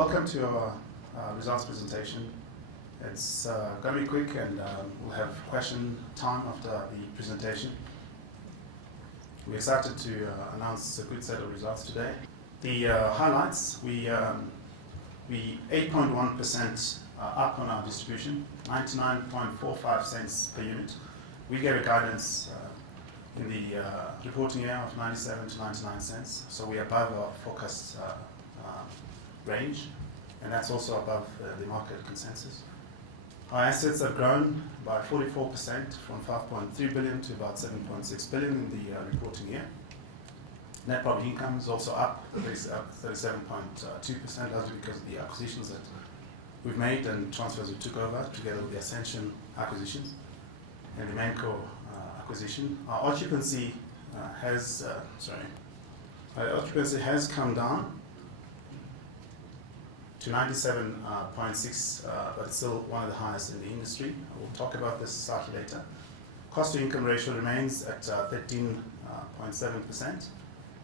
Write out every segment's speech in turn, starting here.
Welcome to our results presentation. It's going to be quick and we'll have question time after the presentation. We're excited to announce a good set of results today. The highlights, we 8.1% up on our distribution, 99.45 cents per unit. We gave a guidance in the reporting year of 97 to 99 cents, so we're above our forecast range, and that's also above the market consensus. Our assets have grown by 44% from 5.3 billion to about 7.6 billion in the reporting year. Net profit income is also up, 37.2%, largely because of the acquisitions that we've made and transfers we took over together with the Ascension acquisitions and the Manco acquisition. Our occupancy has come down to 97.6, but it's still one of the highest in the industry. We'll talk about this slightly later. Cost to income ratio remains at 13.7%.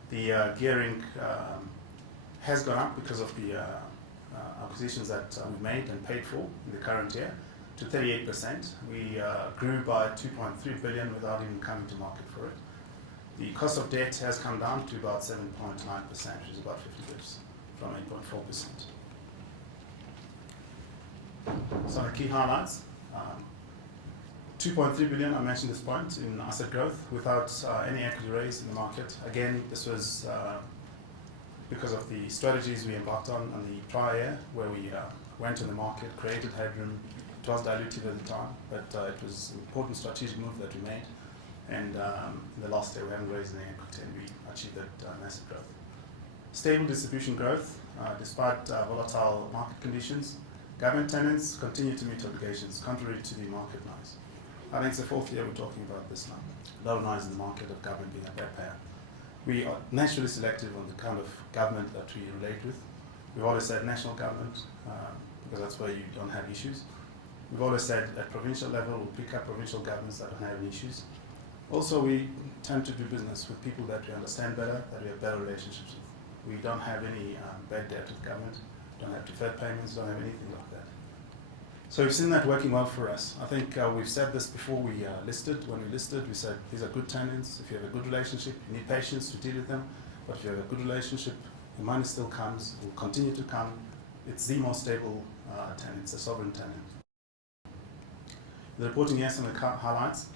The gearing has gone up because of the acquisitions that we made and paid for in the current year to 38%. We grew by 2.3 billion without even coming to market for it. The cost of debt has come down to about 7.9%, which is about 50 bps from 8.4%. Some of the key highlights. 2.3 billion, I mentioned this point, in asset growth without any equity raise in the market. Again, this was because of the strategies we embarked on the prior year, where we went to the market, created headroom. It was dilutive at the time, but it was an important strategic move that we made. And in the last year, we haven't raised any equity, and we achieved that asset growth. Stable distribution growth, despite volatile market conditions. Government tenants continue to meet obligations, contrary to the market noise. I think it's the fourth year we're talking about this now. A lot of noise in the market of government being a bad payer. We are naturally selective on the kind of government that we relate with. We've always said national government, because that's where you don't have issues. We've always said at provincial level, we'll pick up provincial governments that don't have any issues. Also, we tend to do business with people that we understand better, that we have better relationships with. We don't have any bad debt with government, don't have deferred payments, don't have anything like that. So we've seen that working well for us. I think we've said this before we listed. When we listed, we said these are good tenants. If you have a good relationship, you need patience to deal with them. But if you have a good relationship, the money still comes, will continue to come. It's the most stable tenant, it's a sovereign tenant. The reporting year, some of the highlights.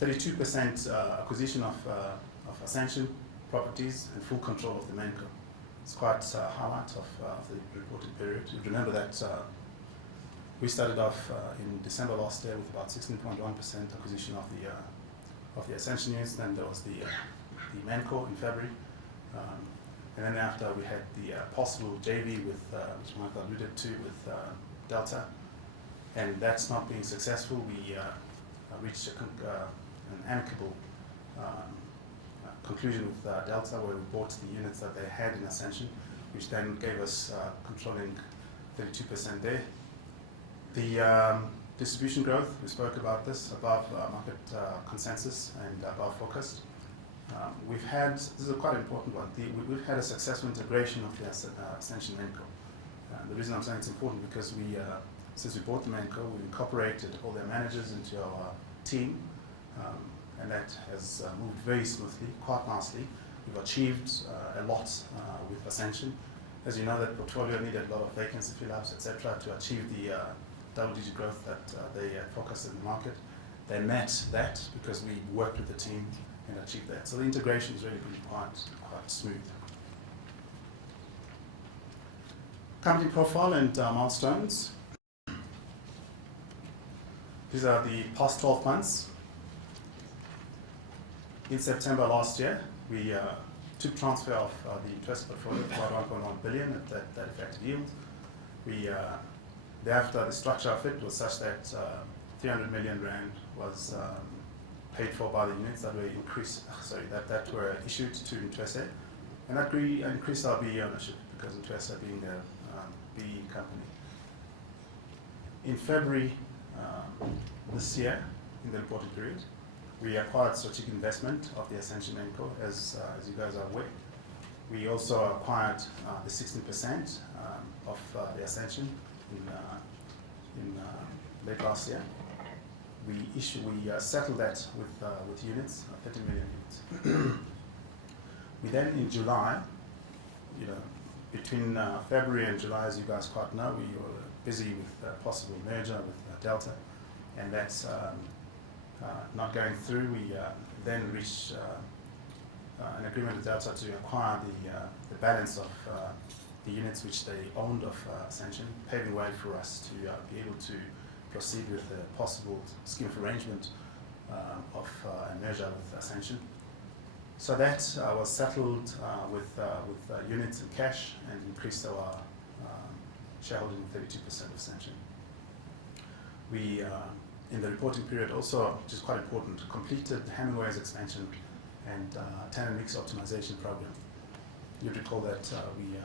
32% acquisition of Ascension properties and full control of the Manco. It's quite a highlight of the reported period. You remember that we started off in December last year with about 16.1% acquisition of the Ascension units. Then there was the Manco in February, and then after we had the possible JV with, which Michael alluded to, with Delta, and that's not being successful. We reached an amicable conclusion with Delta, where we bought the units that they had in Ascension, which then gave us controlling 32% there. The distribution growth, we spoke about this, above market consensus and above forecast. We've had, this is a quite important one, we've had a successful integration of the Ascension Manco. The reason I'm saying it's important because we, since we bought the Manco, we incorporated all their managers into our team, and that has moved very smoothly, quite nicely. We've achieved a lot with Ascension. As you know, that portfolio needed a lot of vacancy fill-ups, etc., to achieve the double-digit growth that they focused in the market. They met that because we worked with the team and achieved that. So the integration is really been quite smooth. Company profile and milestones. These are the past 12 months. In September last year, we took transfer of the interest portfolio for about 1.1 billion at that effective yield. We thereafter, the structure of it was such that 300 million rand was paid for by the units that were that were issued to Interesa, and that increased our BE ownership because Interesa being a BE company. In February this year, in the reported period, we acquired strategic investment of the Ascension Manco, as you guys are aware. We also acquired the 16% of the Ascension in late last year. We settled that with units, 30 million units. We then in July, between February and July, as you guys quite know, we were busy with a possible merger with Delta, and that's not going through. We then reached an agreement with Delta to acquire the balance of the units which they owned of Ascension, paving way for us to be able to proceed with a possible scheme of arrangement of a merger with Ascension. So that was settled with units and cash, and increased our shareholding 32% of Ascension. We, in the reporting period also, which is quite important, completed Hemingway's expansion and tenant mix optimization program. You'd recall that we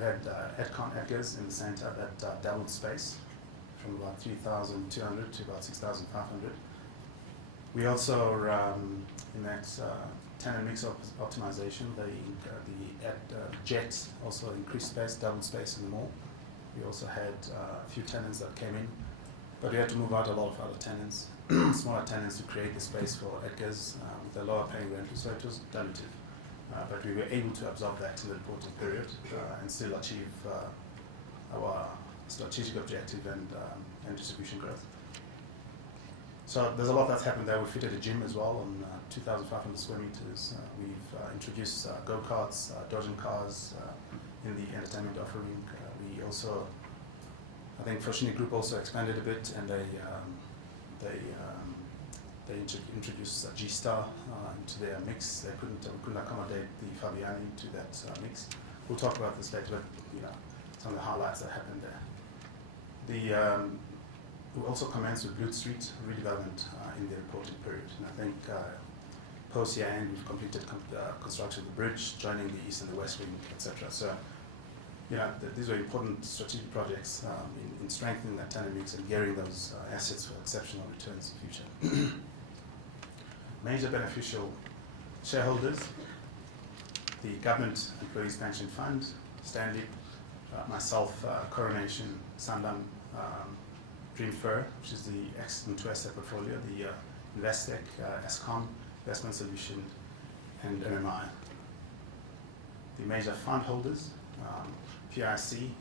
had Edgars in the center that doubled space from about 3,200 to about 6,500. We also, in that tenant mix optimization, the Jet also increased space, doubled space in the mall. We also had a few tenants that came in, but we had to move out a lot of other tenants, smaller tenants, to create the space for Edgars with a lower paying rental, so it was dilutive. But we were able to absorb that in the reporting period and still achieve our strategic objective and distribution growth. So there's a lot that's happened there. We fitted a gym as well on 2,500 square meters. We've introduced go-karts, dodging cars in the entertainment offering. We also, I think Foschini Group also expanded a bit, and they introduced G-Star into their mix. We couldn't accommodate the Fabiani to that mix. We'll talk about this later, but some of the highlights that happened there. We also commenced with Blue Street redevelopment in the reporting period, and I think post year end we've completed construction of the bridge, joining the east and the west wing, etc. So, these were important strategic projects in strengthening that tenant mix and gearing those assets for exceptional returns in the future. Major beneficial shareholders: the Government Employees Pension Fund, Stanley, myself, Coronation, Sandam, Dreamfur, which is the ex-Mtwesa portfolio, the Investec, Escom, Investment Solution, and MMI. The major fund holders: PIC,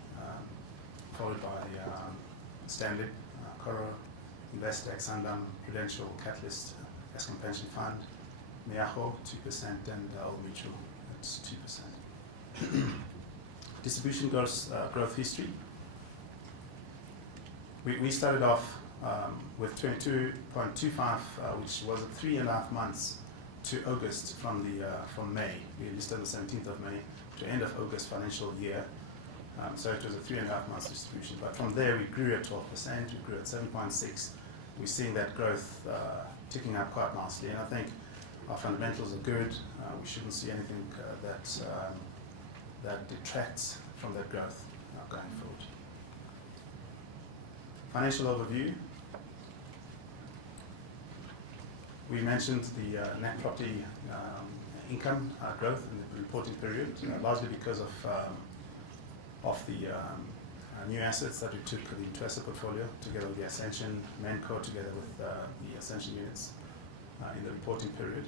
followed by Stanley, Coro, Investec, Sandam, Prudential, Catalyst, Escom Pension Fund, Miaho, 2%, and Old Mutual, that's 2%. Distribution growth history. We started off with 22.25, which was 3.5 months to August from May. We listed on the 17th of May to end of August financial year. So it was a 3.5 months distribution. But from there we grew at 12%, we grew at 7.6. We're seeing that growth ticking up quite nicely, and I think our fundamentals are good. We shouldn't see anything that detracts from that growth going forward. Financial overview. We mentioned the net property income growth in the reporting period, largely because of the new assets that we took for the Mtwesa portfolio, together with the Ascension, Menco, together with the Ascension units in the reporting period.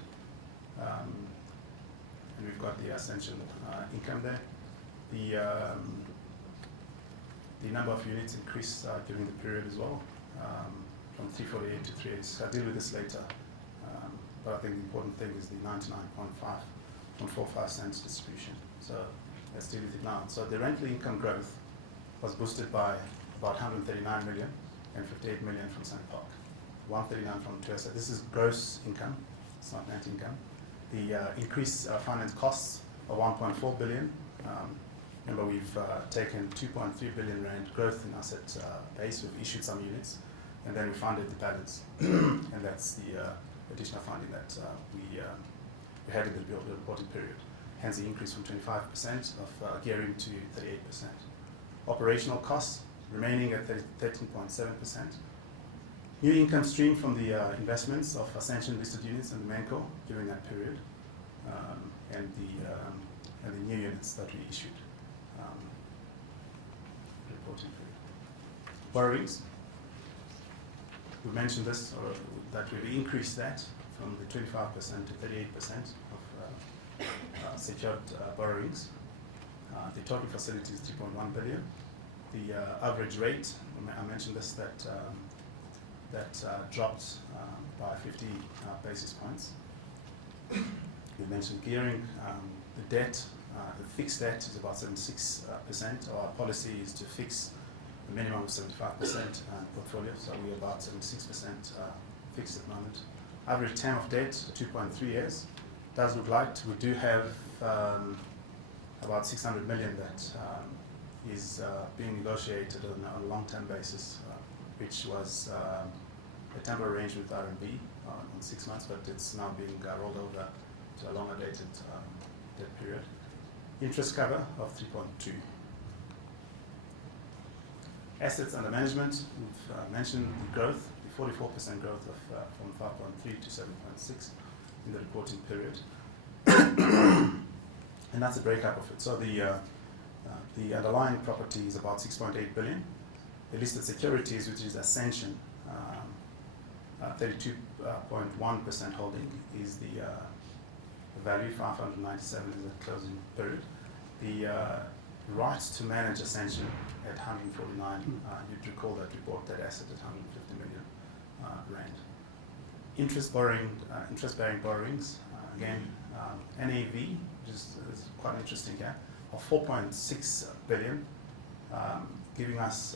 And we've got the Ascension income there. The number of units increased during the period as well, from 348 to 380. I'll deal with this later. But I think the important thing is the 99.45 cents distribution. So let's deal with it now. So the rental income growth was boosted by about 139 million and 58 million from Sunny Park. 139 from Mtwesa. This is gross income, it's not net income. The increased finance costs of 1.4 billion. Remember, we've taken 2.3 billion rand growth in asset base. We've issued some units, and then we funded the balance, and that's the additional funding that we had in the reporting period. Hence the increase from 25% of gearing to 38%. Operational costs remaining at 13.7%. New income stream from the investments of Ascension listed units and the Menco during that period, and the new units that we issued. Reporting period. Borrowings. We mentioned this, or that we increased that from the 25% to 38% of secured borrowings. The total facility is 3.1 billion. The average rate, I mentioned this, that dropped by 50 basis points. We mentioned gearing. The debt, the fixed debt is about 76%. Our policy is to fix a minimum of 75% portfolio, so we're about 76% fixed at the moment. Average term of debt, 2.3 years. Does look light. We do have about 600 million that is being negotiated on a long-term basis, which was a temporary arrangement with RMB on 6 months, but it's now being rolled over to a longer dated debt period. Interest cover of 3.2. Assets under management, we've mentioned the growth, the 44% growth of from 5.3 to 7.6 in the reporting period. And that's a breakup of it. So the underlying property is about 6.8 billion. The listed securities, which is Ascension, 32.1% holding, is the value. 597 is the closing period. The rights to manage Ascension at 149. You'd recall that we bought that asset at 150 million rand. Interest-bearing borrowings, again, NAV, which is quite interesting here, of 4.6 billion, giving us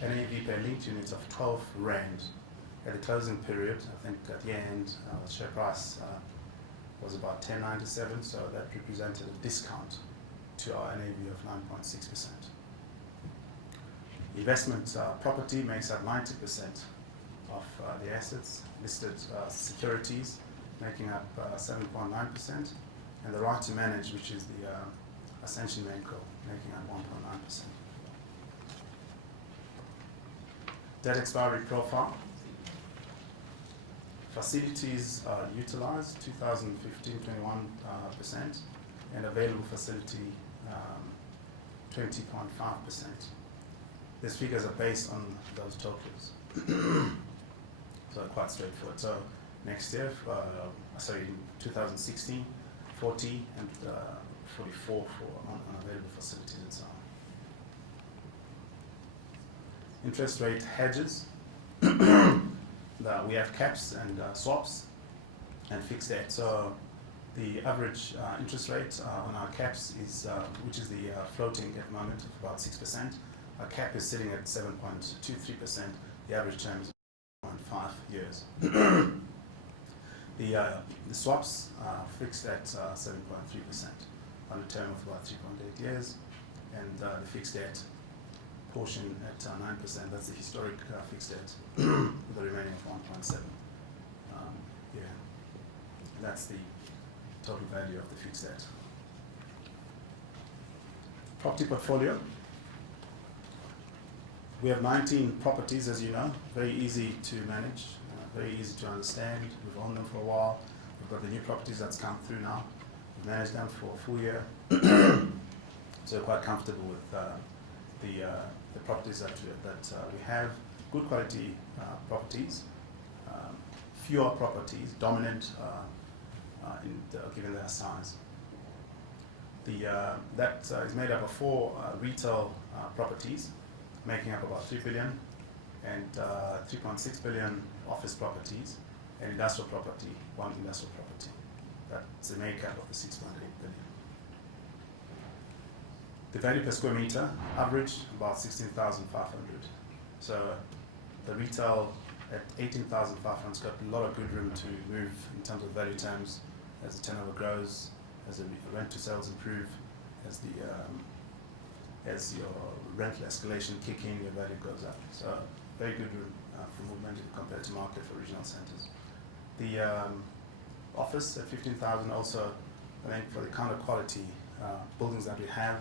NAV per linked unit of 12 rand. At the closing period, I think at the end, the share price was about 10.97, so that represented a discount to our NAV of 9.6%. Investment property makes up 90% of the assets. Listed securities making up 7.9%, and the right to manage, which is the Ascension Mainco, making up 1.9%. Debt expiry profile. Facilities are utilized 2015 21%, and available facility 20.5%. These figures are based on those totals, so quite straightforward. So next year, in 2016, 40 and 44 for unavailable facilities and so on. Interest rate hedges. We have caps and swaps and fixed debt. So the average interest rate on our caps is, which is the floating at the moment, of about 6%. Our cap is sitting at 7.23%. The average term is 1.5 years. The swaps are fixed at 7.3% on a term of about 3.8 years, and the fixed debt portion at 9%. That's the historic fixed debt, with the remaining of 1.7. Yeah, that's the total value of the fixed debt. Property portfolio. We have 19 properties, as you know, very easy to manage, very easy to understand. We've owned them for a while. We've got the new properties that's come through now. We've managed them for a full year. So we're quite comfortable with the properties that we have. Good quality properties, fewer properties, dominant given their size. That is made up of 4 retail properties, making up about 3 billion, and 3.6 billion office properties, and industrial property, 1 industrial property. That's the makeup of the 6.8 billion. The value per square meter, average about 16,500. So the retail at 18,500 has got a lot of good room to move in terms of value terms as the turnover grows, as the rent to sales improve, as your rental escalation kick in, your value goes up. So very good room for movement compared to market for regional centres. The office at 15,000 also, I think for the kind of quality buildings that we have,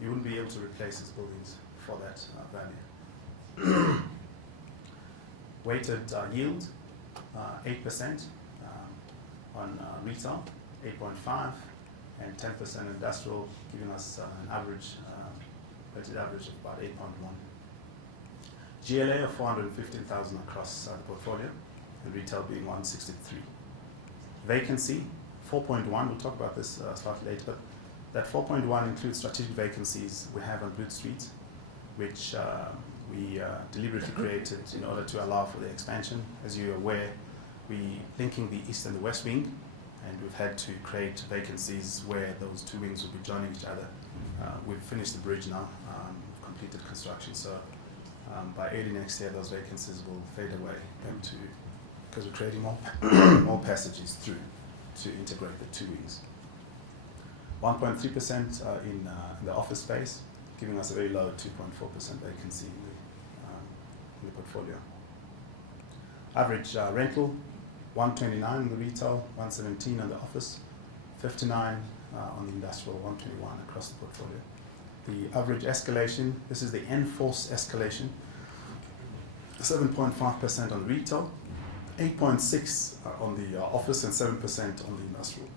you wouldn't be able to replace these buildings for that value. Weighted yield, 8% on retail, 8.5 and 10% industrial, giving us an average, weighted average of about 8.1. GLA of 415,000 across the portfolio, and retail being 163. Vacancy, 4.1, we'll talk about this slightly later, but that 4.1 includes strategic vacancies we have on Boot Street, which we deliberately created in order to allow for the expansion. As you're aware, we're linking the east and the west wing, and we've had to create vacancies where those two wings will be joining each other. We've finished the bridge now, we've completed construction, so by early next year those vacancies will fade away because we're creating more passages through to integrate the two wings. 1.3% in the office space, giving us a very low 2.4% vacancy in the portfolio. Average rental, 129 in the retail, 117 on the office, 59 on the industrial, 121 across the portfolio. The average escalation, this is the enforced escalation, 7.5% on retail, 8.6 on the office, and 7% on the industrial,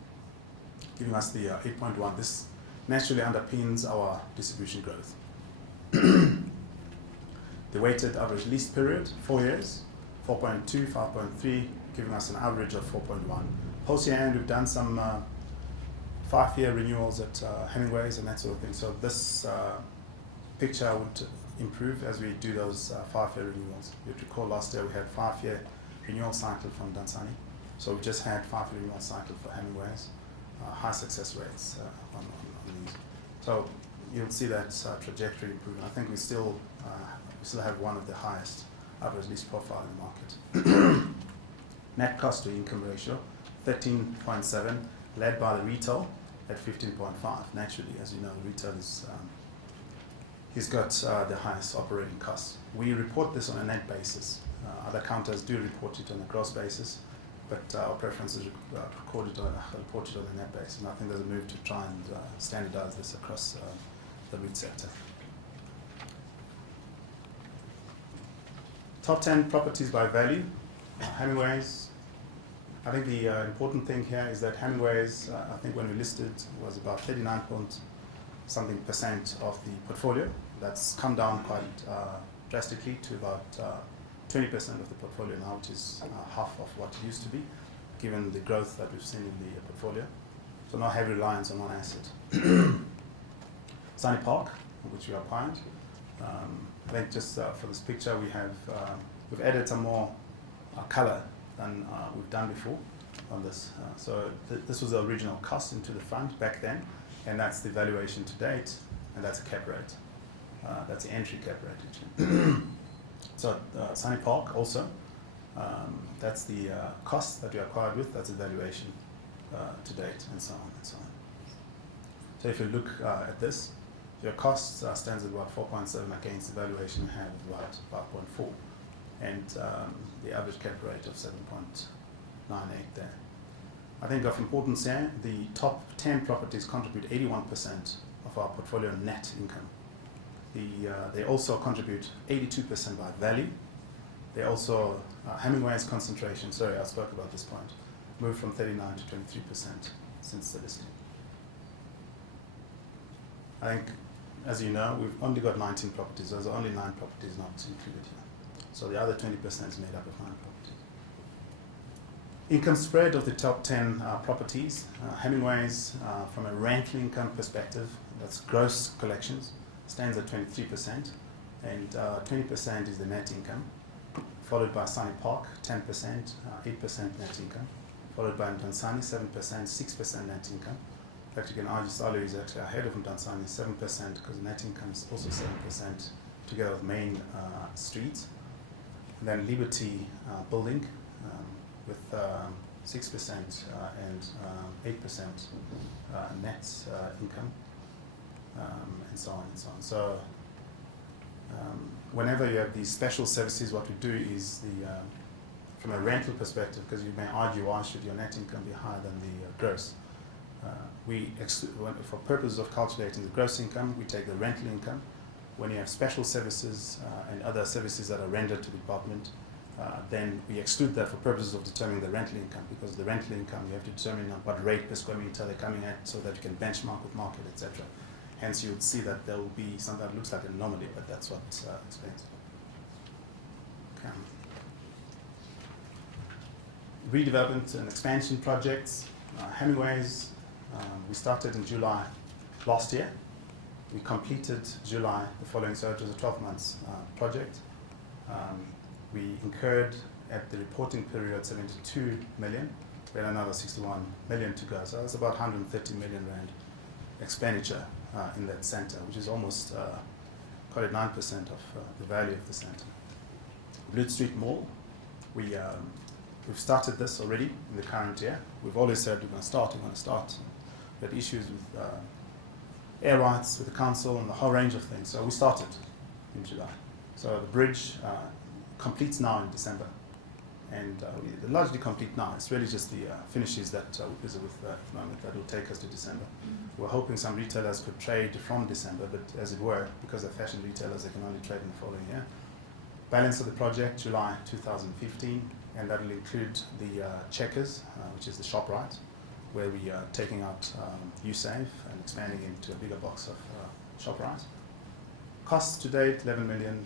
giving us the 8.1. This naturally underpins our distribution growth. The weighted average lease period, 4 years, 4.2, 5.3, giving us an average of 4.1. Post year end, we've done some 5-year renewals at Hemingway's and that sort of thing. So this picture would improve as we do those 5-year renewals. You'd recall last year we had 5-year renewal cycle from Dunsany. So we just had 5-year renewal cycle for Hemingway's. High success rates on these. So you'll see that trajectory improving. I think we still have one of the highest average lease profile in the market. Net cost to income ratio, 13.7, led by the retail at 15.5. Naturally, as you know, retail is he's got the highest operating costs. We report this on a net basis. Other counters do report it on a gross basis, but our preference is reported on a net basis. And I think there's a move to try and standardize this across the REIT sector. Top 10 properties by value. Hemingway's. I think the important thing here is that Hemingway's, I think when we listed, was about 39% of the portfolio. That's come down quite drastically to about 20% of the portfolio now, which is half of what it used to be, given the growth that we've seen in the portfolio. So no heavy reliance on one asset. Sunny Park, which we acquired. I think just for this picture, we've added some more color than we've done before on this. So this was the original cost into the fund back then, and that's the valuation to date, and that's a cap rate. That's the entry cap rate, actually. So Sunny Park also, that's the cost that we acquired with, that's the valuation to date, and so on and so on. So if you look at this, your cost stands at about 4.7 against the valuation we have of about 5.4, and the average cap rate of 7.98 there. I think of importance here, the top 10 properties contribute 81% of our portfolio net income. They also contribute 82% by value. They also, Hemingway's concentration, sorry, I spoke about this point, moved from 39 to 23% since the listing. I think, as you know, we've only got 19 properties. There's only 9 properties not included here. So the other 20% is made up of 9 properties. Income spread of the top 10 properties. Hemingway's, from a rental income perspective, that's gross collections, stands at 23%, and 20% is the net income, followed by Sunny Park, 10%, 8% net income, followed by Dunsany, 7%, 6% net income. In fact, you can argue Salo is actually ahead of Dunsany, 7%, because net income is also 7%, together with Main Street. And then Liberty Building with 6% and 8% net income, and so on and so on. So whenever you have these special services, what we do is from a rental perspective, because you may argue why should your net income be higher than the gross. For purposes of calculating the gross income, we take the rental income. When you have special services and other services that are rendered to the department, then we exclude that for purposes of determining the rental income, because the rental income you have to determine what rate per square meter they're coming at so that you can benchmark with market, etc. Hence, you would see that there will be something that looks like an anomaly, but that's what explains it. Okay. Redevelopment and expansion projects. Hemingway's, we started in July last year. We completed July the following, so it was a 12 months project. We incurred at the reporting period 72 million. We had another 61 million to go, so that's about 130 million rand expenditure in that centre, which is almost, call it 9% of the value of the centre. Blood Street Mall, we've started this already in the current year. We've always said we're going to start. We had issues with air rights with the council and the whole range of things, so we started in July. So the bridge completes now in December, and we're largely complete now. It's really just the finishes that we're busy with at the moment that will take us to December. We're hoping some retailers could trade from December, but as it were, because they're fashion retailers, they can only trade in the following year. Balance of the project, July 2015, and that will include the Checkers, which is the ShopRite, where we are taking out Usave and expanding into a bigger box of ShopRite. Costs to date, 11 million,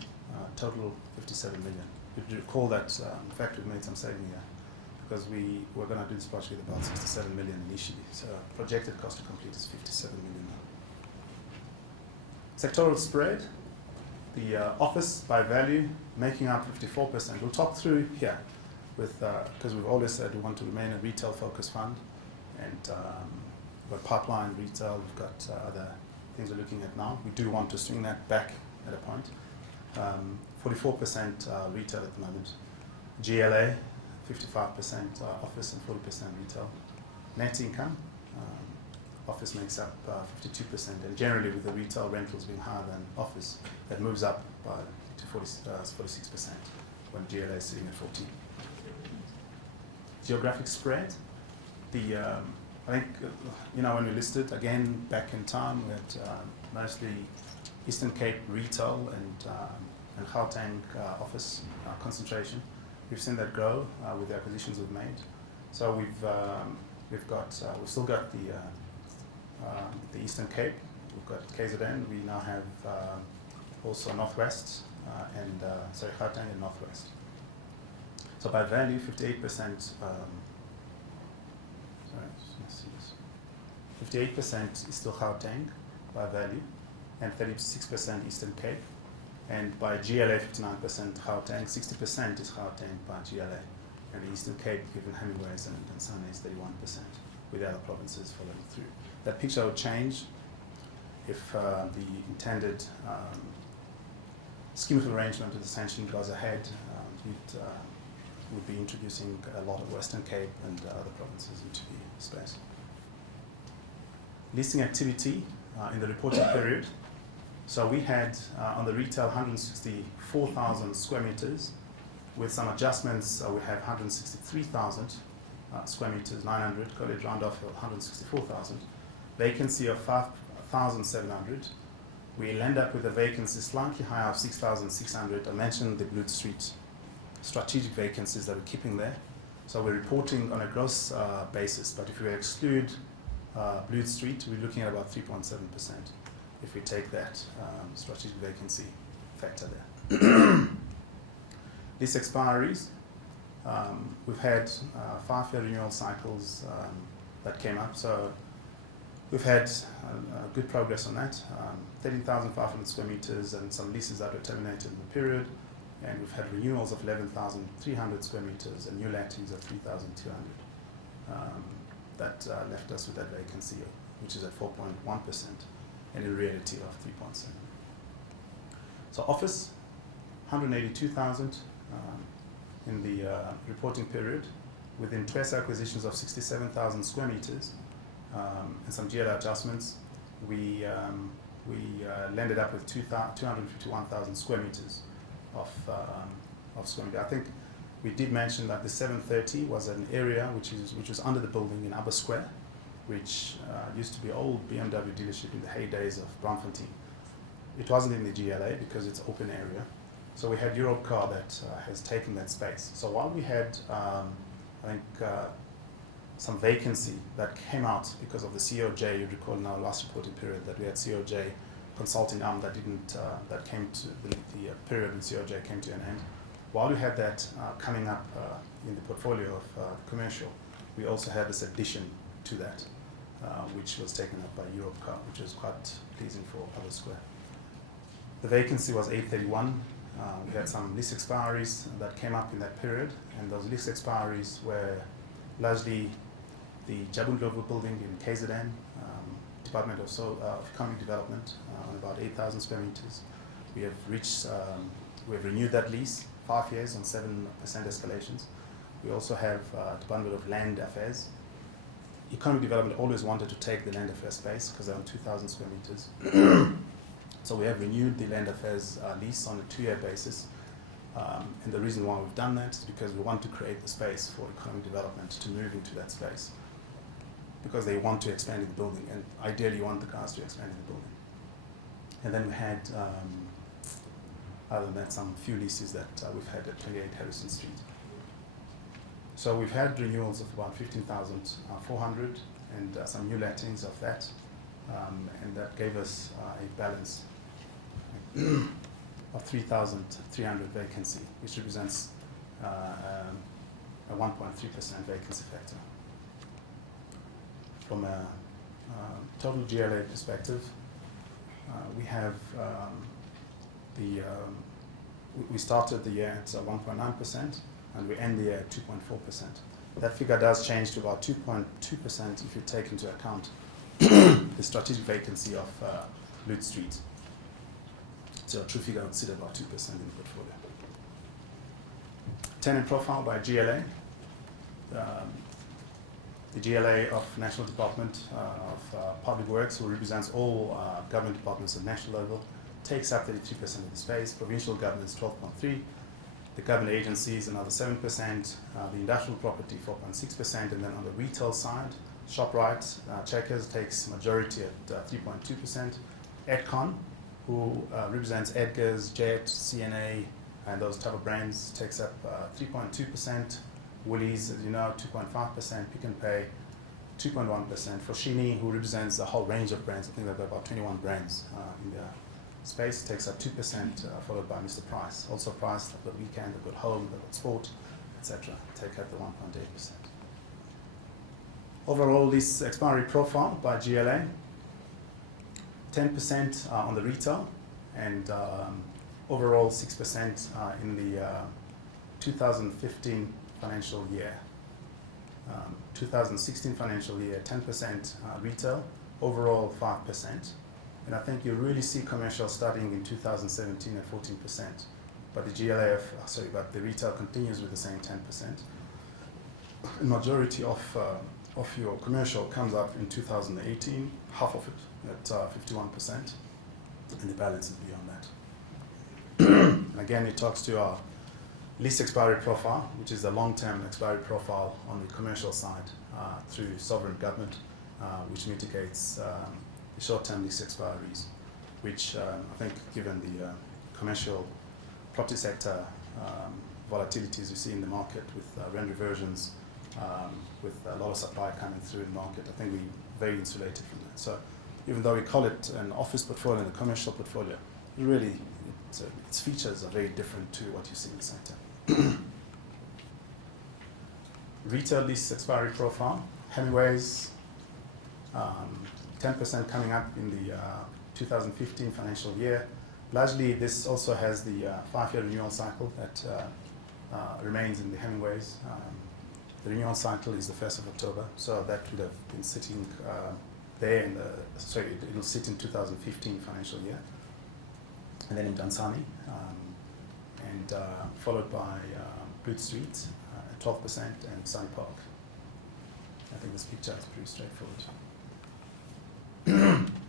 total 57 million. You'd recall that, in fact, we've made some saving here, because we were going to do this project with about 67 million initially. So projected cost to complete is 57 million now. Sectoral spread, the office by value making up 54%. We'll talk through here, with because we've always said we want to remain a retail-focused fund, and we've got pipeline retail, we've got other things we're looking at now. We do want to swing that back at a point. 44% retail at the moment. GLA, 55% office and 40% retail. Net income, office makes up 52%, and generally with the retail rentals being higher than office, that moves up to 46% when GLA is sitting at 14%. Geographic spread, I think when we listed again back in time, we had mostly Eastern Cape retail and Gauteng office concentration. We've seen that grow with the acquisitions we've made. So we've still got the Eastern Cape. We've got KZN. We now have also Northwest and Gauteng and Northwest. So by value, 58%. 58% is still Gauteng by value, and 36% Eastern Cape. And by GLA, 59% Gauteng, 60% is Gauteng by GLA. And the Eastern Cape, given Hemingway's and Sunday, is 31%, with the other provinces following through. That picture will change if the intended scheme of arrangement with the sanction goes ahead. We'd be introducing a lot of Western Cape and other provinces into the space. Leasing activity in the reporting period. So we had on the retail 164,000 square meters. With some adjustments, we have 163,000 square meters, 900, call it round off 164,000. Vacancy of 5,700. We'll end up with a vacancy slightly higher of 6,600. I mentioned the Blood Street strategic vacancies that we're keeping there. So we're reporting on a gross basis, but if we exclude Blood Street, we're looking at about 3.7% if we take that strategic vacancy factor there. Lease expiries, we've had 5-year renewal cycles that came up, so we've had good progress on that. 13,500 square meters and some leases that were terminated in the period, and we've had renewals of 11,300 square meters and new lettings of 3,200. That left us with that vacancy, which is at 4.1%, and in reality of 3.7%. So office, 182,000 in the reporting period, with Intwesa acquisitions of 67,000 square meters and some GLA adjustments. We landed up with 251,000 square meters of square meter. I think we did mention that the 730 was an area which was under the building in Upper Square, which used to be old BMW dealership in the heydays of Braamfontein. It wasn't in the GLA because it's open area, So we had Europcar that has taken that space. So while we had, I think, some vacancy that came out because of the COJ, you recall in our last reporting period that we had COJ consulting arm that didn't, that came to, the period when COJ came to an end. While we had that coming up in the portfolio of commercial, we also had this addition to that, which was taken up by Europcar, which was quite pleasing for Other Square. The vacancy was 831. We had some lease expiries that came up in that period, and those lease expiries were largely the Jabundlovu building in KZN, Department of Economic Development, on about 8,000 square meters. We have reached, we have renewed that lease, 5 years on 7% escalations. We also have Department of Land Affairs. Economic Development always wanted to take the Land Affairs space because they're on 2,000 square meters. So we have renewed the Land Affairs lease on a 2-year basis. And the reason why we've done that is because we want to create the space for economic development to move into that space, because they want to expand in the building, and ideally you want the guys to expand in the building. And then we had, other than that, some few leases that we've had at 28 Harrison Street. So we've had renewals of about 15,400 and some new lettings of that, and that gave us a balance of 3,300 vacancy, which represents a 1.3% vacancy factor. From a total GLA perspective, we have we started the year at 1.9%, and we end the year at 2.4%. That figure does change to about 2.2% if you take into account the strategic vacancy of Lute Street. So a true figure would sit at about 2% in the portfolio. Tenant profile by GLA. The GLA of National Department of Public Works, who represents all government departments at national level, takes up 33% of the space. Provincial government is 12.3%. The government agencies another 7%. The industrial property 4.6%, and then on the retail side, ShopRite, Checkers takes majority at 3.2%. Edcon, who represents Edgar's, Jet, CNA, and those type of brands, takes up 3.2%. Woolies, as you know, 2.5%. Pick n Pay, 2.1%. Foschini, who represents a whole range of brands, I think they've got about 21 brands in their space, takes up 2%, followed by Mr. Price. Also Price, they've got Weekend, they've got Home, they've got Sport, etc. Take up the 1.8%. Overall, this expiry profile by GLA, 10% on the retail, and overall 6% in the 2015 financial year. 2016 financial year, 10% retail, overall 5%. And I think you really see commercial starting in 2017 at 14%. But the GLA but the retail continues with the same 10%. The majority of your commercial comes up in 2018, half of it at 51%, and the balance is beyond that. Again, it talks to our lease expiry profile, which is the long-term expiry profile on the commercial side through sovereign government, which mitigates the short-term lease expiries, which I think, given the commercial property sector volatilities we see in the market with rent reversions, with a lot of supply coming through the market, I think we're very insulated from that. So even though we call it an office portfolio and a commercial portfolio, really its features are very different to what you see in the sector. Retail lease expiry profile, Hemingways, 10% coming up in the 2015 financial year. Largely, this also has the 5-year renewal cycle that remains in the Hemingways. The renewal cycle is the 1st of October, so that would have been sitting there in the, it will sit in 2015 financial year. And then in Dansani, and followed by Lute Street at 12%, and Sunny Park. I think this picture is pretty straightforward.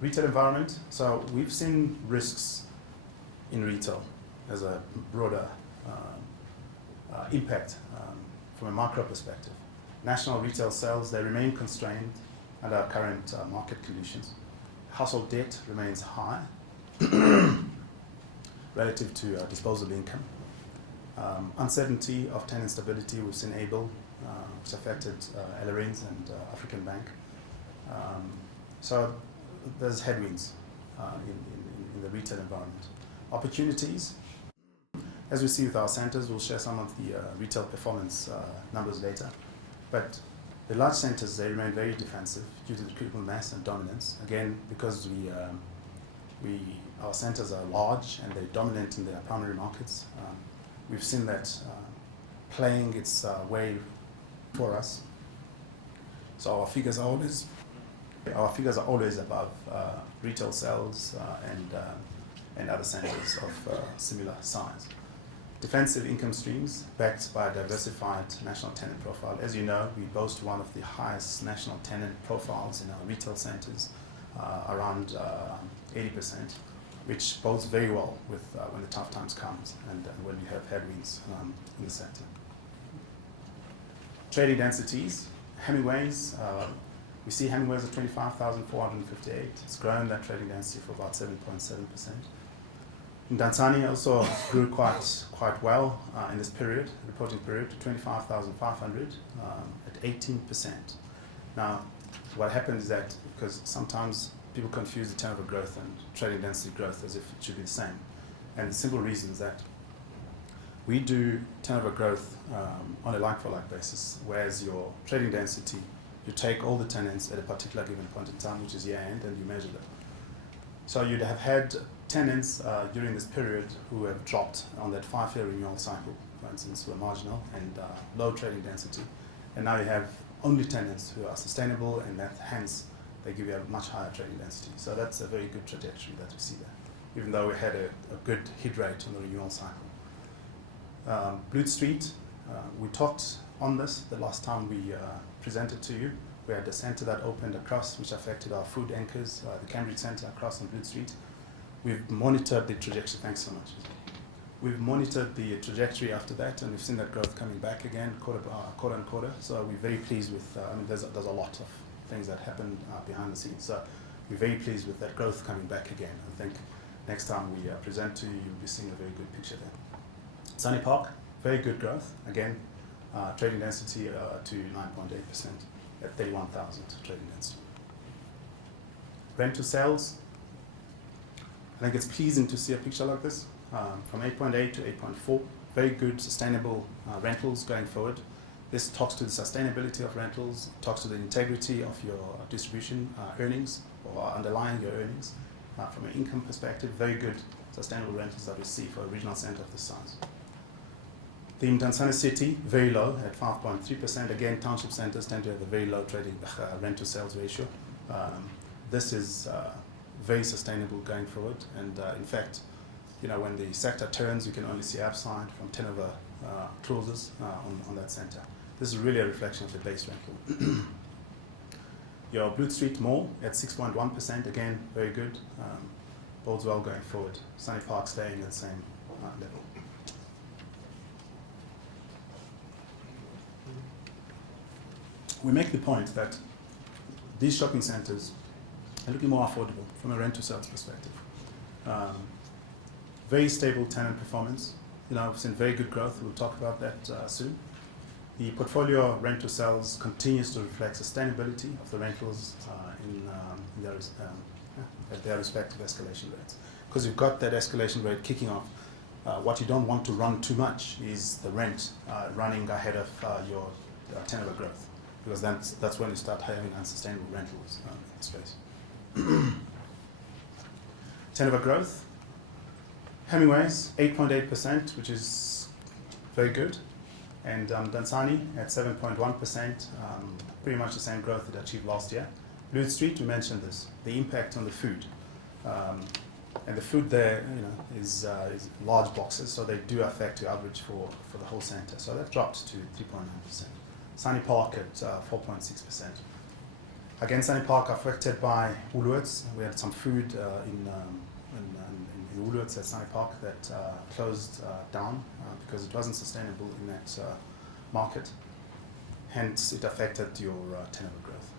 Retail environment. So we've seen risks in retail as a broader impact from a macro perspective. National retail sales, they remain constrained under our current market conditions. Household debt remains high. relative to disposable income. Uncertainty of tenant stability, we've seen Able, which affected Ellerines and African Bank. So there's headwinds in the retail environment. Opportunities, as we see with our centers, we'll share some of the retail performance numbers later. But the large centers, they remain very defensive due to the critical mass and dominance. Again, because our centers are large and they're dominant in their primary markets. We've seen that playing its way for us. So our figures are always above retail sales and other centers of similar size. Defensive income streams backed by a diversified national tenant profile. As you know, we boast one of the highest national tenant profiles in our retail centers, around 80%, which bodes very well with when the tough times comes and when we have headwinds in the sector. Trading densities, Hemingway's, we see Hemingway's at 25,458. It's grown that trading density for about 7.7%. Dansani also grew quite well in this period, reporting period, to 25,500 at 18%. Now, what happens is that because sometimes people confuse the turnover growth and trading density growth as if it should be the same. And the simple reason is that we do turnover growth on a like-for-like basis, whereas your trading density, you take all the tenants at a particular given point in time, which is year end, and you measure them. So you'd have had tenants during this period who have dropped on that 5-year renewal cycle, for instance, who are marginal and low trading density. And now you have only tenants who are sustainable, and that hence they give you a much higher trading density. So that's a very good trajectory that we see there, even though we had a good hit rate on the renewal cycle. Blood Street, we talked on this the last time we presented to you. We had a centre that opened across, which affected our food anchors, the Cambridge Centre across on Blood Street. We've monitored the trajectory, thanks so much. We've monitored the trajectory after that, and we've seen that growth coming back again, quarter on quarter. So we're very pleased with, there's a lot of things that happen behind the scenes. So we're very pleased with that growth coming back again. I think next time we present to you, you'll be seeing a very good picture there. Sunny Park, very good growth. Again, trading density to 9.8% at 31,000 trading density. Rent to sales, I think it's pleasing to see a picture like this, from 8.8 to 8.4. Very good, sustainable rentals going forward. This talks to the sustainability of rentals, talks to the integrity of your distribution earnings, or underlying your earnings. From an income perspective, very good sustainable rentals that we see for a regional centre of this size. The Mdantsane City, very low at 5.3%. Again, township centres tend to have a very low trading rent to sales ratio. This is very sustainable going forward, and in fact, when the sector turns, you can only see upside from turnover clauses on that centre. This is really a reflection of the base rental. Your Blood Street Mall at 6.1%, again, very good. Bodes well going forward. Sunny Park staying at the same level. We make the point that these shopping centres are looking more affordable from a rent to sales perspective. Very stable tenant performance. We've seen very good growth. We'll talk about that soon. The portfolio rent to sales continues to reflect sustainability of the rentals at their respective escalation rates. Because you've got that escalation rate kicking off, what you don't want to run too much is the rent running ahead of your turnover growth, because that's when you start having unsustainable rentals in the space. Turnover growth. Hemingway's 8.8%, which is very good, and Dansani at 7.1%, pretty much the same growth it achieved last year. Blood Street, we mentioned this, the impact on the food. And the food there, is large boxes, so they do affect your average for the whole centre. So that dropped to 3.9%. Sunny Park at 4.6%. Again, Sunny Park affected by Woolworths. We had some food in Woolworths at Sunny Park that closed down because it wasn't sustainable in that market. Hence, it affected your turnover growth.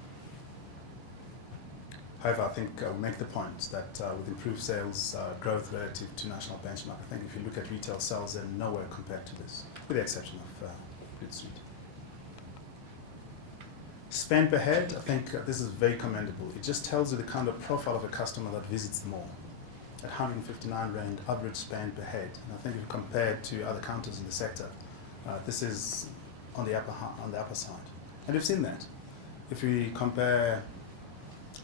However, I think we make the point that with improved sales growth relative to national benchmark, I think if you look at retail sales, they're nowhere compared to this, with the exception of Bridge Street. Spend per head, I think this is very commendable. It just tells you the kind of profile of a customer that visits the mall. At 159 Rand average spend per head. And I think if you compare it to other counters in the sector, this is on the upper side. And we've seen that. If we compare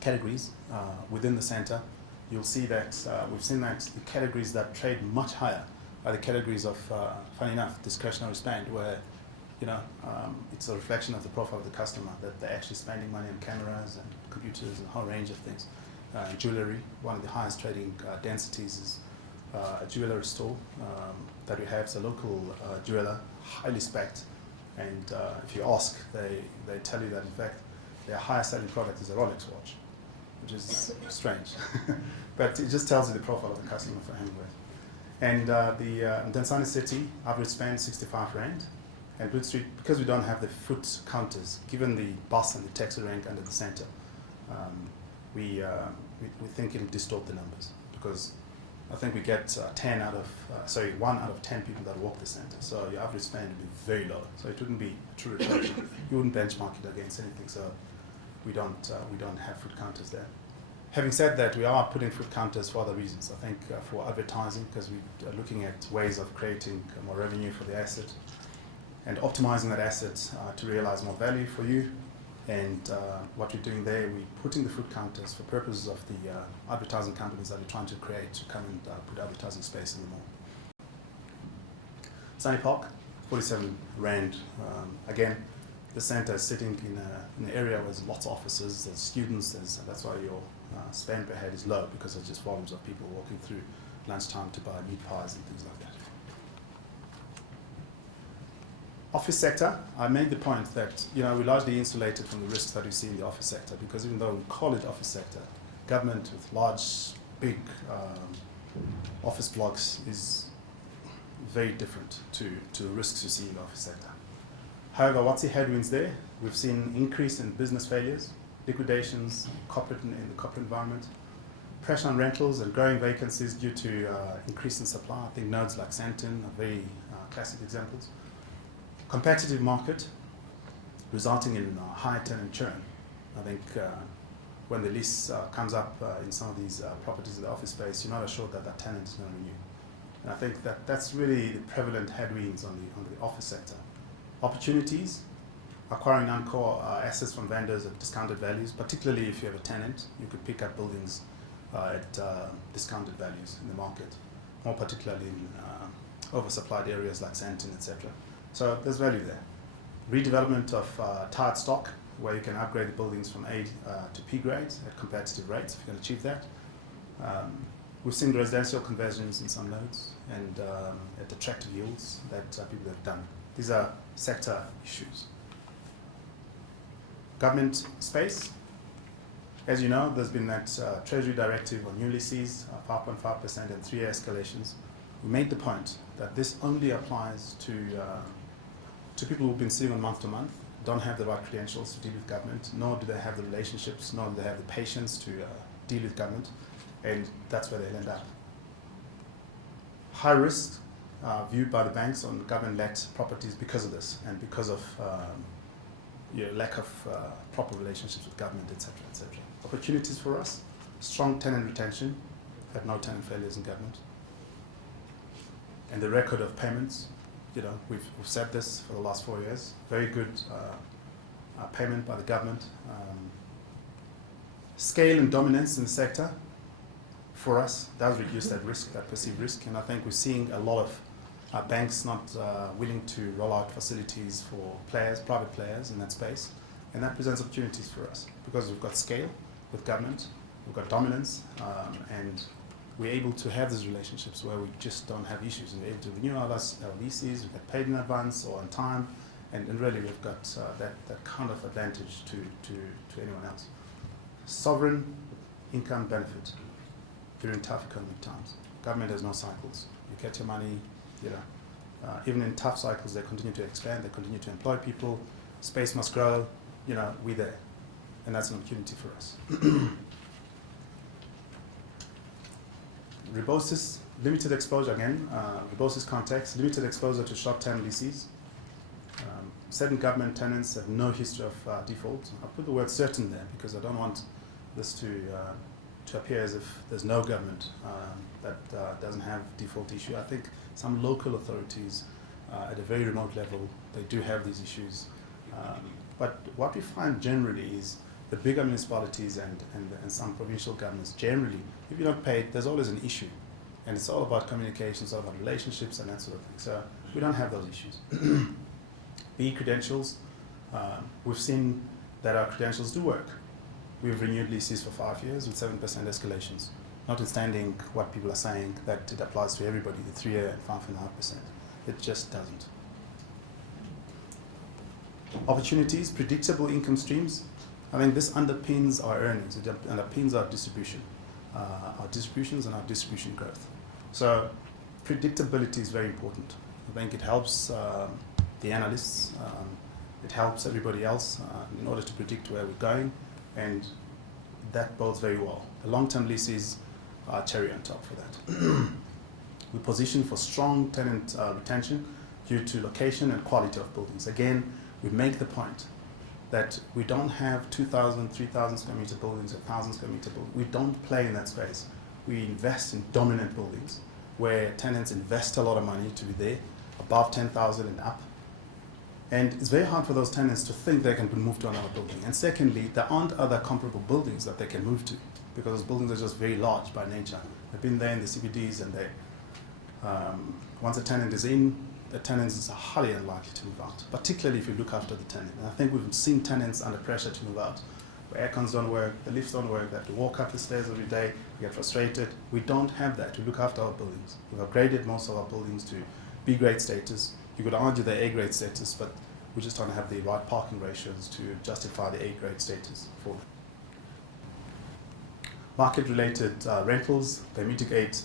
categories within the centre, you'll see that we've seen that the categories that trade much higher are the categories of, funny enough, discretionary spend, where it's a reflection of the profile of the customer, that they're actually spending money on cameras and computers and a whole range of things. Jewellery, one of the highest trading densities is a jewellery store that we have. It's a local jeweller, highly specced, and if you ask, they tell you that in fact their highest selling product is a Rolex watch, which is strange. But it just tells you the profile of the customer for handwear. And the Dansani City, average spend 65 Rand. And Bridge Street, because we don't have the foot counters, given the bus and the taxi rank under the centre, we think it'll distort the numbers, because I think we get 1 out of 10 people that walk the centre. So your average spend would be very low. So it wouldn't be a true reflection. You wouldn't benchmark it against anything. So we don't have foot counters there. Having said that, we are putting foot counters for other reasons. I think for advertising, because we are looking at ways of creating more revenue for the asset and optimizing that asset to realize more value for you. And what we're doing there, we're putting the foot counters for purposes of the advertising companies that we're trying to create to come and put advertising space in the mall. Sunny Park, 47 Rand. Again, the centre is sitting in an area where there's lots of offices, there's students, that's why your spend per head is low, because there's just volumes of people walking through lunchtime to buy meat pies and things like that. Office sector, I made the point that we're largely insulated from the risks that we see in the office sector, because even though we call it office sector, government with large, big office blocks is very different to the risks you see in the office sector. However, what's the headwinds there? We've seen an increase in business failures, liquidations, in the corporate environment, pressure on rentals and growing vacancies due to increase in supply. I think nodes like Sandton are very classic examples. Competitive market resulting in high tenant churn. I think when the lease comes up in some of these properties in the office space, you're not assured that that tenant is going to renew. And I think that's really the prevalent headwinds on the office sector. Opportunities, acquiring non-core assets from vendors at discounted values, particularly if you have a tenant, you could pick up buildings at discounted values in the market, more particularly in oversupplied areas like Sandton, etc. So there's value there. Redevelopment of tired stock, where you can upgrade the buildings from A to P grades at competitive rates, if you can achieve that. We've seen residential conversions in some nodes and at attractive yields that people have done. These are sector issues. Government space. As you know, there's been that Treasury directive on new leases, 5.5% and 3-year escalations. We made the point that this only applies to people who've been sitting on month to month, don't have the right credentials to deal with government, nor do they have the relationships, nor do they have the patience to deal with government, and that's where they'll end up. High risk viewed by the banks on government-led properties because of this, and because of lack of proper relationships with government, etc., etc. Opportunities for us, strong tenant retention, had no tenant failures in government, and the record of payments. We've said this for the last 4 years. Very good payment by the government. Scale and dominance in the sector, for us, does reduce that risk, that perceived risk. And I think we're seeing a lot of banks not willing to roll out facilities for private players in that space. And that presents opportunities for us, because we've got scale with government, we've got dominance, and we're able to have these relationships where we just don't have issues, and we're able to renew our leases, we get paid in advance or on time, and really we've got that kind of advantage to anyone else. Sovereign income benefit during tough economic times. Government has no cycles. You get your money, even in tough cycles, they continue to expand, they continue to employ people, space must grow, we're there, and that's an opportunity for us. Rebosis, limited exposure again, Rebosis context, limited exposure to short-term leases. Certain government tenants have no history of default. I put the word certain there because I don't want this to appear as if there's no government that doesn't have default issue. I think some local authorities at a very remote level, they do have these issues. But what we find generally is the bigger municipalities and some provincial governments, generally, if you're not paid, there's always an issue. And it's all about communication, it's all about relationships and that sort of thing. So we don't have those issues. B, credentials. We've seen that our credentials do work. We've renewed leases for 5 years with 7% escalations, notwithstanding what people are saying that it applies to everybody, the 3-year and 5.5%. It just doesn't. Opportunities, predictable income streams. I think this underpins our earnings. It underpins our distributions and our distribution growth. So predictability is very important. I think it helps the analysts, it helps everybody else in order to predict where we're going, and that bodes very well. The long-term leases are cherry on top for that. We position for strong tenant retention due to location and quality of buildings. Again, we make the point that we don't have 2,000, 3,000 square meter buildings, 1,000 square meter buildings. We don't play in that space. We invest in dominant buildings where tenants invest a lot of money to be there, above 10,000 and up. And it's very hard for those tenants to think they can move to another building. And secondly, there aren't other comparable buildings that they can move to because those buildings are just very large by nature. They've been there in the CBDs, and once a tenant is in, the tenants are highly unlikely to move out, particularly if you look after the tenant. And I think we've seen tenants under pressure to move out, where aircons don't work, the lifts don't work, they have to walk up the stairs every day, we get frustrated. We don't have that. We look after our buildings. We've upgraded most of our buildings to B-grade status. You could argue they're A-grade status, but we just don't have the right parking ratios to justify the A-grade status for them. Market-related rentals, they mitigate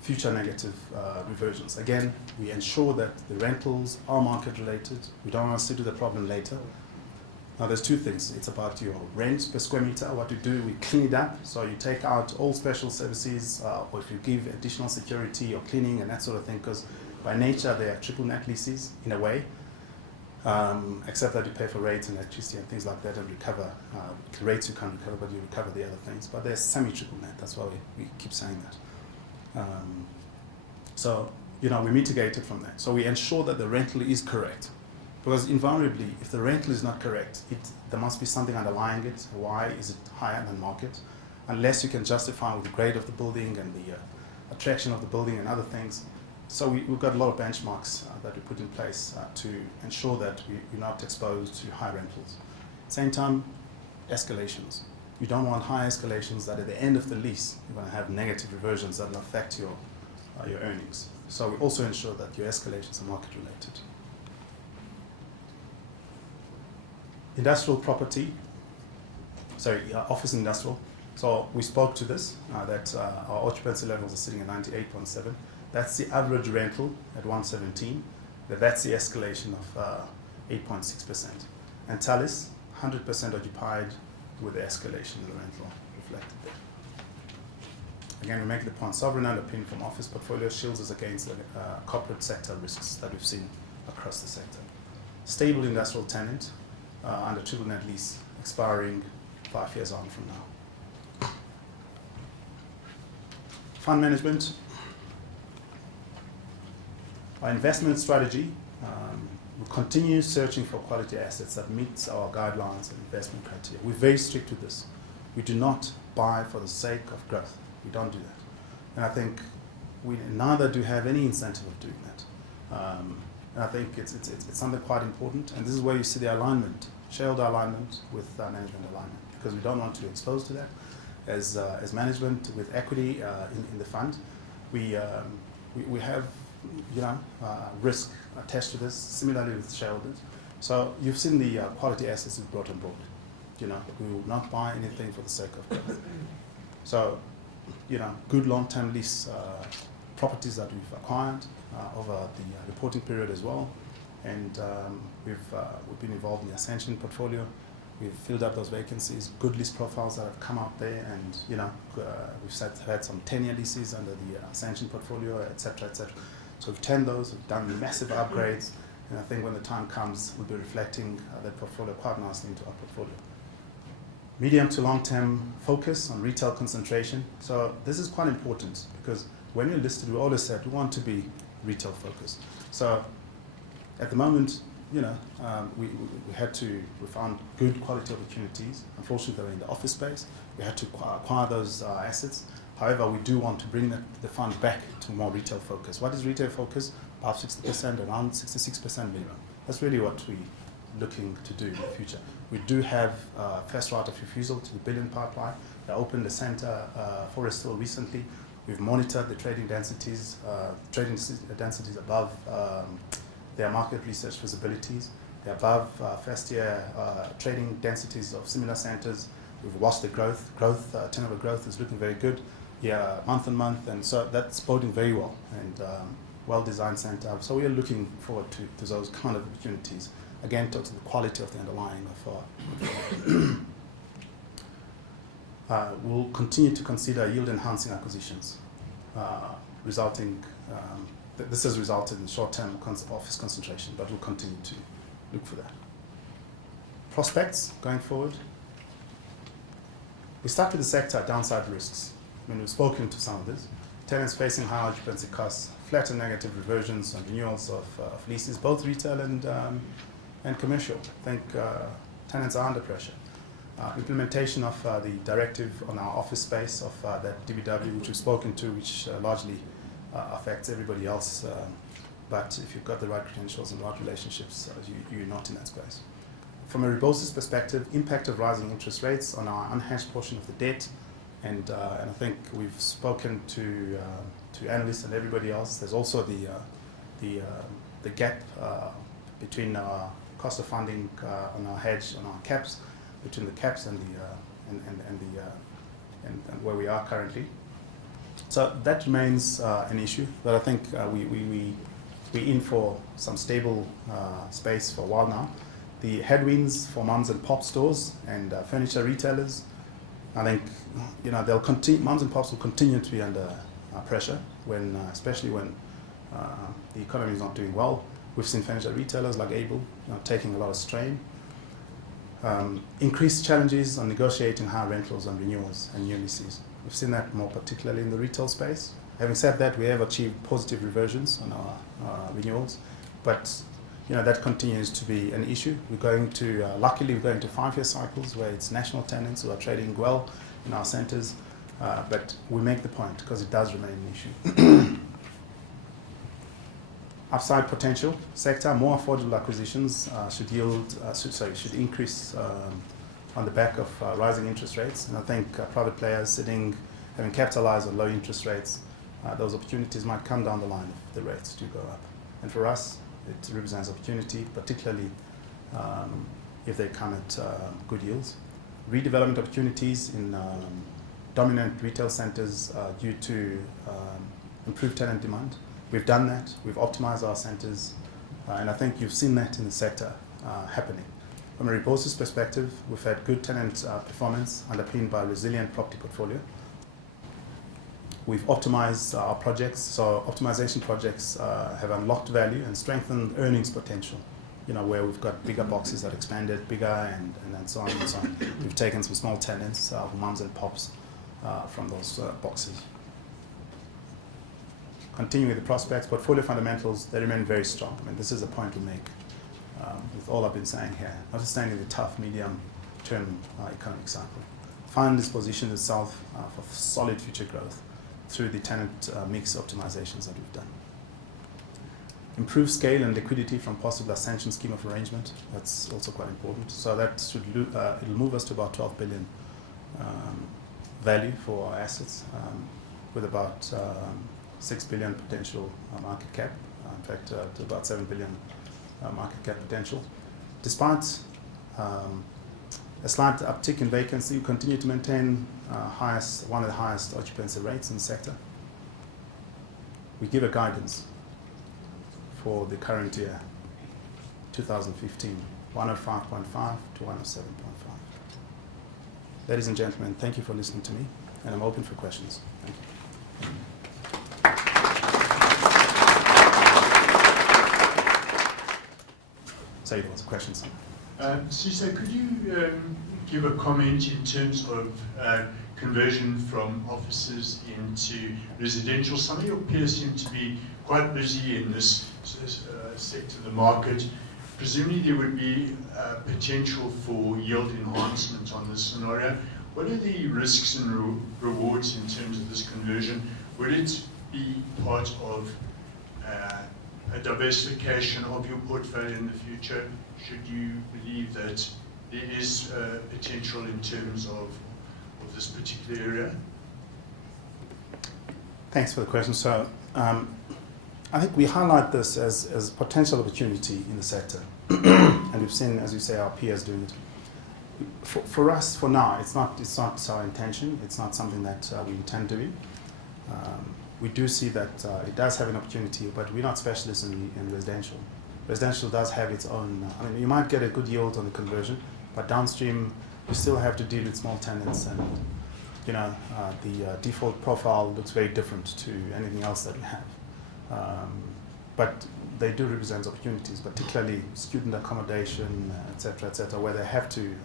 future negative reversions. Again, we ensure that the rentals are market-related. We don't want to sit with the problem later. Now, there's two things. It's about your rent per square meter. What we do, we clean it up. So you take out all special services, or if you give additional security or cleaning and that sort of thing, because by nature, they are triple net leases in a way, except that you pay for rates and electricity and things like that and recover. The rates you can't recover, but you recover the other things. But they're semi-triple net. That's why we keep saying that. So, we mitigate it from that. So we ensure that the rental is correct. Because invariably, if the rental is not correct, there must be something underlying it. Why is it higher than market? Unless you can justify with the grade of the building and the attraction of the building and other things. So we've got a lot of benchmarks that we put in place to ensure that we're not exposed to high rentals. Same time, escalations. You don't want high escalations that at the end of the lease, you're going to have negative reversions that will affect your earnings. So we also ensure that your escalations are market related. Industrial property, office industrial. So we spoke to this, that our occupancy levels are sitting at 98.7. That's the average rental at 117. That's the escalation of 8.6%. And Talis, 100% occupied with the escalation in the rental reflected there. Again, we make the point, sovereign underpin from office portfolio shields us against the corporate sector risks that we've seen across the sector. Stable industrial tenant under triple net lease expiring 5 years on from now. Fund management. Our investment strategy, we continue searching for quality assets that meets our guidelines and investment criteria. We're very strict with this. We do not buy for the sake of growth. We don't do that. And I think we neither do have any incentive of doing that. And I think it's something quite important. And this is where you see the alignment, shareholder alignment with management alignment, because we don't want to be exposed to that. As management with equity in the fund, we have risk attached to this, similarly with shareholders. So you've seen the quality assets we've brought on board. We will not buy anything for the sake of growth. So, good long-term lease properties that we've acquired over the reporting period as well. And we've been involved in the Ascension portfolio, We've filled up those vacancies, good lease profiles that have come out there, and we've had some 10-year leases under the sanctioned portfolio, etc., etc. So we've turned those, we've done massive upgrades, and I think when the time comes, we'll be reflecting that portfolio quite nicely into our portfolio. Medium to long-term focus on retail concentration. So this is quite important because when you're listed, we always said we want to be retail focused. So at the moment, we found good quality opportunities. Unfortunately, they were in the office space. We had to acquire those assets. However, we do want to bring the fund back to more retail focus. What is retail focus? About 60%, around 66% minimum. That's really what we're looking to do in the future. We do have first right of refusal to the billion pipeline. They opened the centre Forest Hill recently. We've monitored the trading densities above their market research feasibilities. They're above first year trading densities of similar centres. We've watched the growth. Turnover growth is looking very good. Yeah, month on month, and so that's boding very well, and well-designed centre. So we are looking forward to those kind of opportunities. Again, talk to the quality of the underlying of we'll continue to consider yield-enhancing acquisitions, this has resulted in short-term office concentration, but we'll continue to look for that. Prospects going forward. We start with the sector downside risks. I mean, we've spoken to some of this. Tenants facing high occupancy costs, flat and negative reversions on renewals of leases, both retail and commercial. I think tenants are under pressure. Implementation of the directive on our office space of that DBW, which we've spoken to, which largely affects everybody else. But if you've got the right credentials and the right relationships, you're not in that space. From a Rebosis perspective, impact of rising interest rates on our unhedged portion of the debt, and I think we've spoken to analysts and everybody else. There's also the gap between our cost of funding on our hedge, on our caps, between the caps and where we are currently. So that remains an issue, but I think we're in for some stable space for a while now. The headwinds for mums and pop stores and furniture retailers, I think they'll continue. Mums and pops will continue to be under pressure especially when the economy is not doing well. We've seen furniture retailers like Able taking a lot of strain. Increased challenges on negotiating higher rentals on renewals and new leases. We've seen that more particularly in the retail space. Having said that, we have achieved positive reversions on our renewals, but that continues to be an issue. Luckily we're going to 5-year cycles where it's national tenants who are trading well in our centres, but we make the point because it does remain an issue. Upside potential sector, more affordable acquisitions should increase on the back of rising interest rates, and I think private players having capitalized on low interest rates, those opportunities might come down the line if the rates do go up. And for us, it represents opportunity, particularly if they come at good yields. Redevelopment opportunities in dominant retail centres due to improved tenant demand. We've done that. We've optimized our centres, and I think you've seen that in the sector happening. From a Rebosis perspective, we've had good tenant performance underpinned by a resilient property portfolio. We've optimized our projects, so optimization projects have unlocked value and strengthened earnings potential, where we've got bigger boxes that expanded bigger and so on and so on. We've taken some small tenants, mums and pops, from those boxes. Continuing with the prospects, portfolio fundamentals, they remain very strong. I mean, this is a point we make with all I've been saying here, notwithstanding the tough medium-term economic cycle. Fund has positioned itself for solid future growth through the tenant mix optimizations that we've done. Improve scale and liquidity from possible ascension scheme of arrangement. That's also quite important. So that should it'll move us to about 12 billion value for our assets, with about 6 billion potential market cap. In fact, to about 7 billion market cap potential. Despite a slight uptick in vacancy, we continue to maintain one of the highest occupancy rates in the sector. We give a guidance for the current year, 2015, 105.5 to 107.5. Ladies and gentlemen, thank you for listening to me, and I'm open for questions. Thank you. Sorry, there was a question, sir. Cisse, could you give a comment in terms of conversion from offices into residential? Some of your peers seem to be quite busy in this sector of the market. Presumably there would be potential for yield enhancement on this scenario. What are the risks and rewards in terms of this conversion? Would it be part of a diversification of your portfolio in the future? Should you believe that there is potential in terms of this particular area? Thanks for the question. So I think we highlight this as potential opportunity in the sector. And we've seen, as you say, our peers doing it. For us, for now, it's not our intention. It's not something that we intend doing. We do see that it does have an opportunity, but we're not specialists in residential. Residential does have its own, I mean, you might get a good yield on the conversion, but downstream, you still have to deal with small tenants, and the default profile looks very different to anything else that we have. But they do represent opportunities, particularly student accommodation, et cetera, where they have to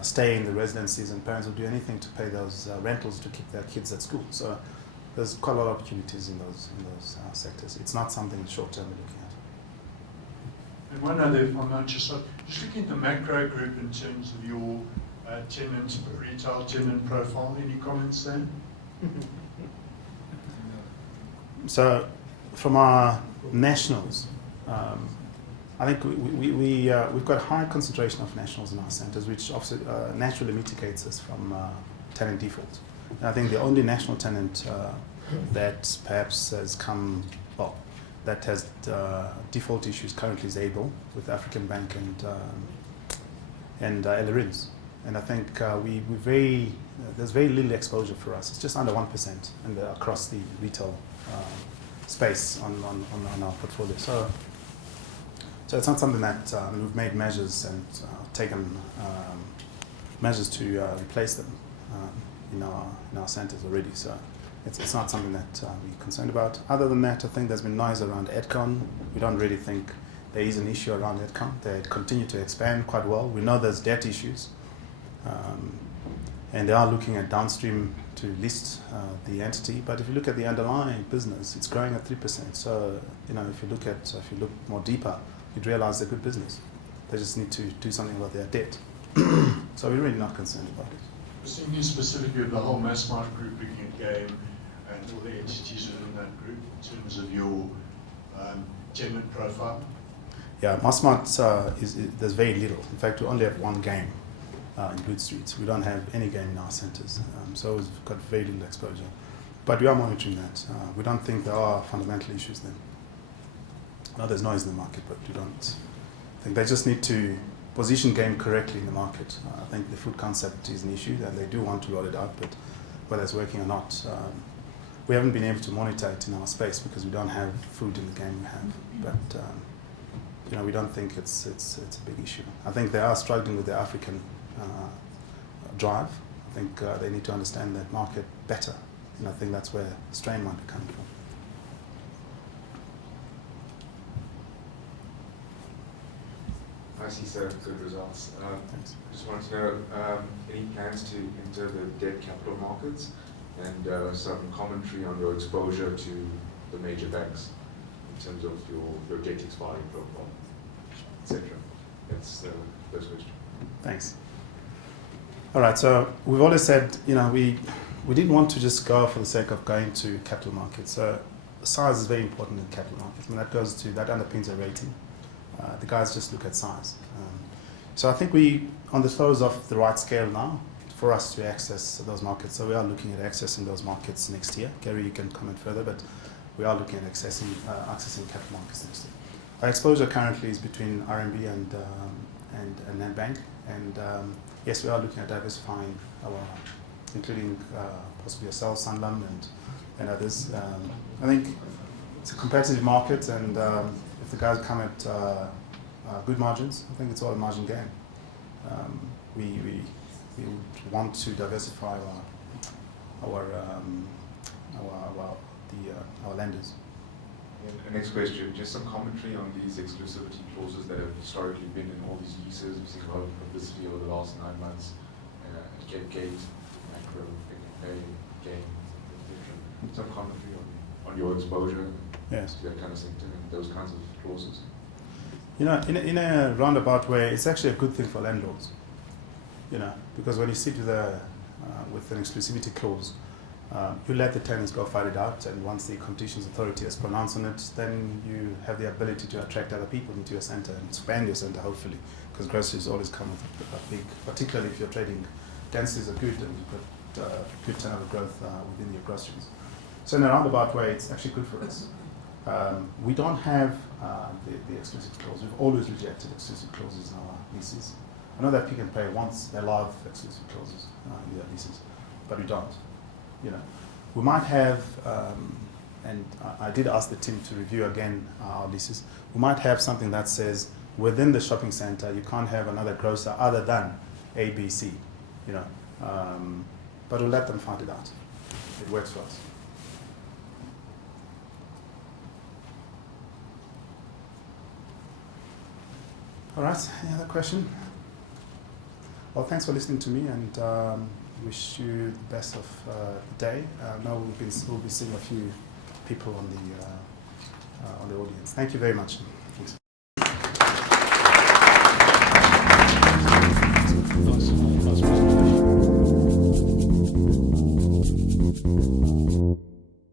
stay in the residencies, and parents will do anything to pay those rentals to keep their kids at school. So there's quite a lot of opportunities in those sectors. It's not something short-term we're looking at. And one other, if I might just looking at the macro group in terms of your retail tenant profile, any comments there? So from our nationals, I think we've got a high concentration of nationals in our centres, which obviously naturally mitigates us from tenant default. And I think the only national tenant that perhaps has come, well, that has default issues currently is Able with African Bank and Ellerins. And I think there's very little exposure for us. It's just under 1% across the retail space on our portfolio. So it's not something that we've made measures and taken measures to replace them in our centres already. So it's not something that we're concerned about. Other than that, I think there's been noise around EdCon. We don't really think there is an issue around EdCon. They continue to expand quite well. We know there's debt issues. And they are looking at downstream to list the entity. But if you look at the underlying business, it's growing at 3%. So if you look more deeper, you'd realize they're good business. They just need to do something about their debt. So we're really not concerned about it. I was thinking specifically of the whole mass market group looking at game and all the entities within that group in terms of your tenant profile. Yeah, Massmart there's very little. In fact, we only have one game in Blood Street. We don't have any game in our centres, so we've got very little exposure. But we are monitoring that. We don't think there are fundamental issues there. No, there's noise in the market, but we don't think they just need to position game correctly in the market. I think the food concept is an issue, and they do want to roll it out, but whether it's working or not, we haven't been able to monitor it in our space because we don't have food in the game we have. But we don't think it's a big issue. I think they are struggling with the African drive. I think they need to understand that market better, and I think that's where the strain might be coming from. I see, sir. Good results. Thanks. Just wanted to know any plans to enter the debt capital markets and some commentary on your exposure to the major banks in terms of your debt expiry profile, etc. That's the first question. Thanks. All right. So we've always said, we didn't want to just go for the sake of going to capital markets. So size is very important in capital markets, and that underpins a rating. The guys just look at size. So I think we on the throes of the right scale now for us to access those markets. So we are looking at accessing those markets next year. Gary, you can comment further, but we are looking at accessing capital markets next year. Our exposure currently is between RMB and Nedbank, and yes, we are looking at diversifying including possibly ourselves, Sanlam, and others. I think it's a competitive market, and if the guys come at good margins. I think it's all a margin game. We would want to diversify our lenders. And next question, just some commentary on these exclusivity clauses that have historically been in all these leases. We've seen a lot of publicity over the last 9 months. Gate, macro, pay, gain, etc. Some commentary on your exposure Yes. to that kind of sector and those kinds of clauses. You know, in a roundabout way, it's actually a good thing for landlords. You know, because when you sit with an exclusivity clause, you let the tenants go fight it out, and once the Competitions Authority has pronounced on it, then you have the ability to attract other people into your centre and expand your centre, hopefully, because groceries always come with a big, particularly if you're trading, densities are good and you've got good turnover growth within your groceries. So in a roundabout way, it's actually good for us. We don't have the exclusive clause. We've always rejected exclusive clauses in our leases. I know that Pick n Pay wants, they love exclusive clauses in their leases, but we don't. You know, we might have, and I did ask the team to review again our leases. We might have something that says within the shopping centre you can't have another grocer other than A, B, C. You know, but we'll let them find it out. It works for us. All right, any other question? Well, thanks for listening to me, and wish you the best of the day. Now we'll be seeing a few people on the audience. Thank you very much.